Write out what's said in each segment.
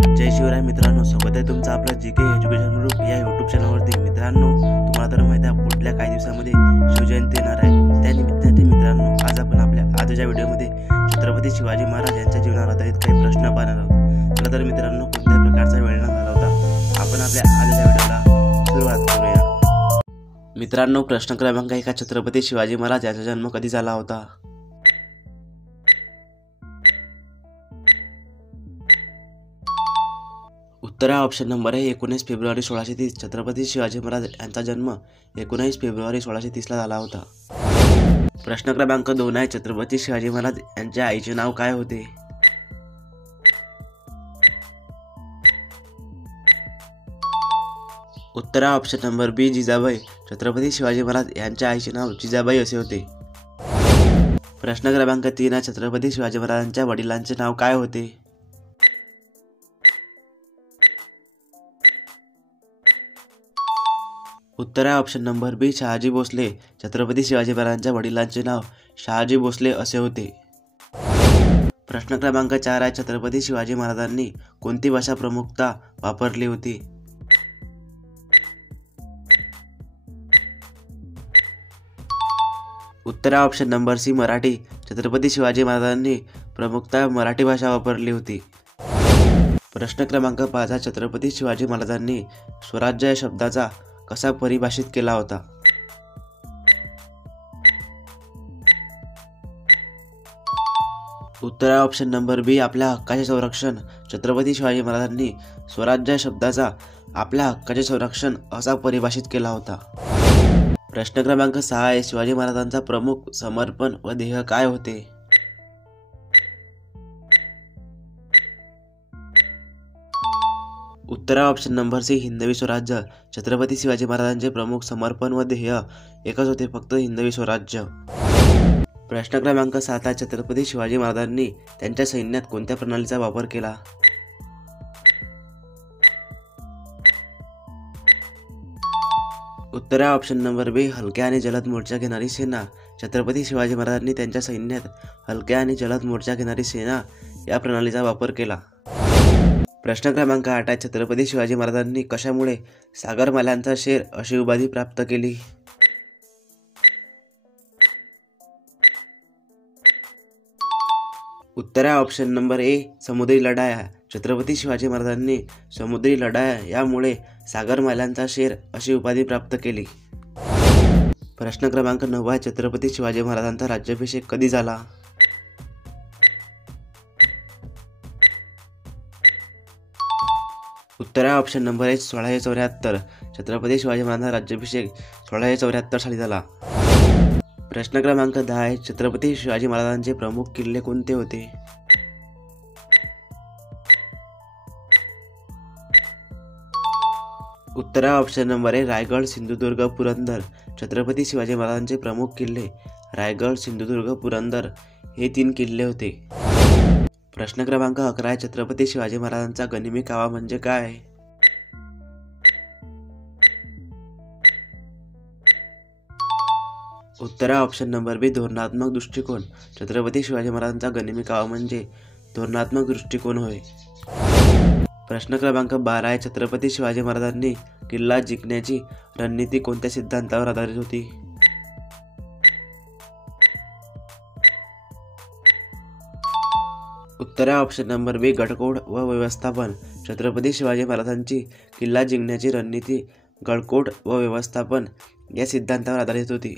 जय शिवराय मित्रांनो, स्वागत आहे तुमचं आपलं जीके एज्युकेशन ग्रुप या यूट्यूब चॅनलवरती। मित्रांनो, तुम्हाला तर माहिती आहे पुढल्या काही दिवसामध्ये शिवजयंती येणार आहे। त्यानिमित्ताने मित्रांनो, आज आपण आपल्या आजच्या व्हिडिओमध्ये छत्रपती शिवाजी महाराज यांच्या जीवनावर आधारित काही प्रश्न पाहणार आहोत। चला तर मित्रांनो, कोणत्या प्रकारचा वेळ न घालवता आपण आपल्या आजच्या व्हिडिओला सुरुवात करूया। मित्रांनो, प्रश्न क्रमांक 1, छत्रपती शिवाजी महाराज यांचा जन्म कधी झाला होता? उत्तर ऑप्शन नंबर आहे 19 फेब्रुवारी 1630। छत्रपती शिवाजी महाराज यांचा जन्म 19 फेब्रुवारी 1630 ला झाला होता। प्रश्न क्रमांक 2 आहे, छत्रपती शिवाजी महाराज यांच्या आईचे नाव काय होते? उत्तर ऑप्शन नंबर बी जिजाबाई। छत्रपती शिवाजी महाराज यांच्या आईचे नाव जिजाबाई असे होते। प्रश्न क्रमांक 3 आहे, छत्रपती शिवाजी महाराजांच्या वडिलांचे नाव काय होते? उत्तर आहे ऑप्शन नंबर बी शहाजी भोसले। छत्रपती शिवाजी महाराजांच्या वडिलांचे नाव शहाजी भोसले असे होते। प्रश्न क्रमांक 4 आहे, छत्रपती शिवाजी महाराजांनी कोणती भाषा प्रमुखता वापरली होती? उत्तर आहे option number C Marathi. Chhatrapati Shivaji महाराजांनी प्रमुखता मराठी भाषा वापरली होती। प्रश्न क्रमांक 5 आहे, छत्रपती शिवाजी महाराजांनी स्वराज्य या शब्दाचा कसा परिभाषित केला होता? उत्तर आहे ऑप्शन नंबर बी आपल्या हक्काचे संरक्षण। छत्रपती शिवाजी महाराजांनी स्वराज्य शब्दाचा आपल्या हक्काचे संरक्षण असा परिभाषित केला होता। प्रश्न क्रमांक 6 आहे, शिवाजी महाराजांचा प्रमुख समर्पण व ध्येय काय होते? उत्तर option number C Hindavi Swarajya. Chhatrapati Shivaji महाराजांचे प्रमुख समर्पण व ध्येय एकच होते, फक्त हिंदवी स्वराज्य। प्रश्न क्रमांक 7 आहे, छत्रपती शिवाजी महाराजांनी त्यांच्या सैन्यात कोणत्या प्रणालीचा वापर केला? उत्तर आहे ऑप्शन नंबर बी हलक्या आणि जलद मोर्चा घेणारी सेना। छत्रपती शिवाजी महाराजांनी त्यांच्या सैन्यात हलक्या आणि जलद मोर्चा घेणारी सेना या प्रणालीचा वापर केला। प्रश्न क्रमांक 8 आहे, छत्रपती शिवाजी महाराजांनी कशामुळे सागरमाल्यांचा शेर अशी उपाधी प्राप्त केली? उत्तर आहे ऑप्शन नंबर ए समुद्री लढाया। छत्रपती शिवाजी महाराजांनी समुद्री लढाया यामुळे सागरमाल्यांचा शेर अशी उपाधी प्राप्त केली। प्रश्न क्रमांक 9 आहे, छत्रपती शिवाजी महाराजांचा राज्याभिषेक कधी झाला? उत्तर आहे option number A 1674। Chhatrapati Shivaji महाराजांचा राज्याभिषेक 1674 साली झाला। प्रश्न क्रमांक 10 आहे, छत्रपती शिवाजी महाराजांचे प्रमुख किल्ले कोणते होते? उत्तर आहे option number A Raigad, Sindhudurg, Purandar. Chhatrapati Shivaji महाराजांचे प्रमुख किल्ले रायगड, सिंधुदुर्ग, पुरंदर हे 3 किल्ले होते। प्रश्न क्रमांक 11 आहे, छत्रपती शिवाजी महाराजांचा गनिमी कावा म्हणजे काय? उत्तर आहे ऑप्शन नंबर बी धोरणात्मक दृष्टिकोन। छत्रपती शिवाजी महाराजांचा गनिमी कावा म्हणजे धोरणात्मक दृष्टिकोन होय। प्रश्न क्रमांक 12 आहे, छत्रपती शिवाजी महाराजांनी किल्ला जिंकण्याची रणनीती कोणत्या सिद्धांतावर आधारित होती? उत्तर आहे ऑप्शन नंबर बी गडकोट व व्यवस्थापन। छत्रपती शिवाजी महाराजांची किल्ला जिंकण्याची रणनीती गडकोट व व्यवस्थापन या सिद्धांतावर आधारित होती।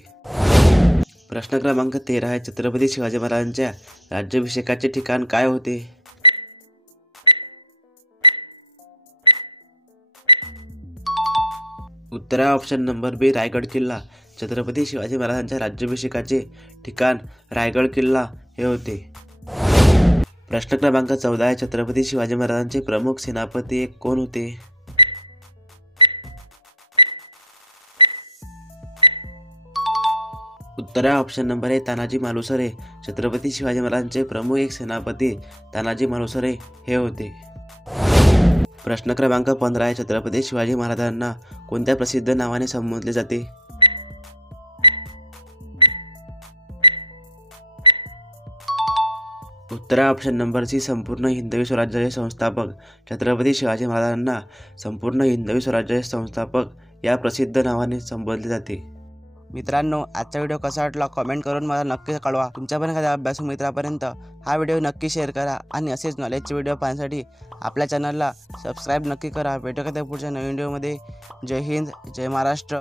प्रश्न क्रमांक 13 आहे, छत्रपती शिवाजी महाराजांच्या राज्याभिषेकाचे ठिकाण काय होते? उत्तर आहे ऑप्शन नंबर बी रायगड किल्ला। छत्रपती शिवाजी महाराजांच्या राज्याभिषेकाचे ठिकाण रायगड किल्ला हे होते। प्रश्न क्रमांक 14 आहे, छत्रपती शिवाजी महाराजांचे प्रमुख सेनापती कोण होते? उत्तर आहे option number A Tanaji Malusare. Chhatrapati Shivaji महाराजांचे प्रमुख एक सेनापती तानाजी मालुसरे हे होते। प्रश्न क्रमांक 15 आहे, छत्रपती शिवाजी महाराजांना कोणत्या प्रसिद्ध नावाने संबोधले जाते? उत्तर ऑप्शन नंबर सी संपूर्ण हिंदवी स्वराज्याचे संस्थापक छत्रपती शिवाजी महाराजांना संपूर्ण हिंदवी स्वराज्याचे संस्थापक या प्रसिद्ध नावाने संबोधले जाते। मित्रांनो, आजचा व्हिडिओ कसा वाटला कमेंट करून मला नक्की कळवा। तुमच्या पण एखाद्या अभ्यासू मित्रापर्यंत हा व्हिडिओ नक्की शेअर करा आणि असेच नॉलेजचे व्हिडिओ पाहण्यासाठी आपल्या चॅनलला सबस्क्राईब नक्की करा। भेटू एखाद्या पुढच्या नवीन व्हिडिओमध्ये। जय हिंद, जय महाराष्ट्र।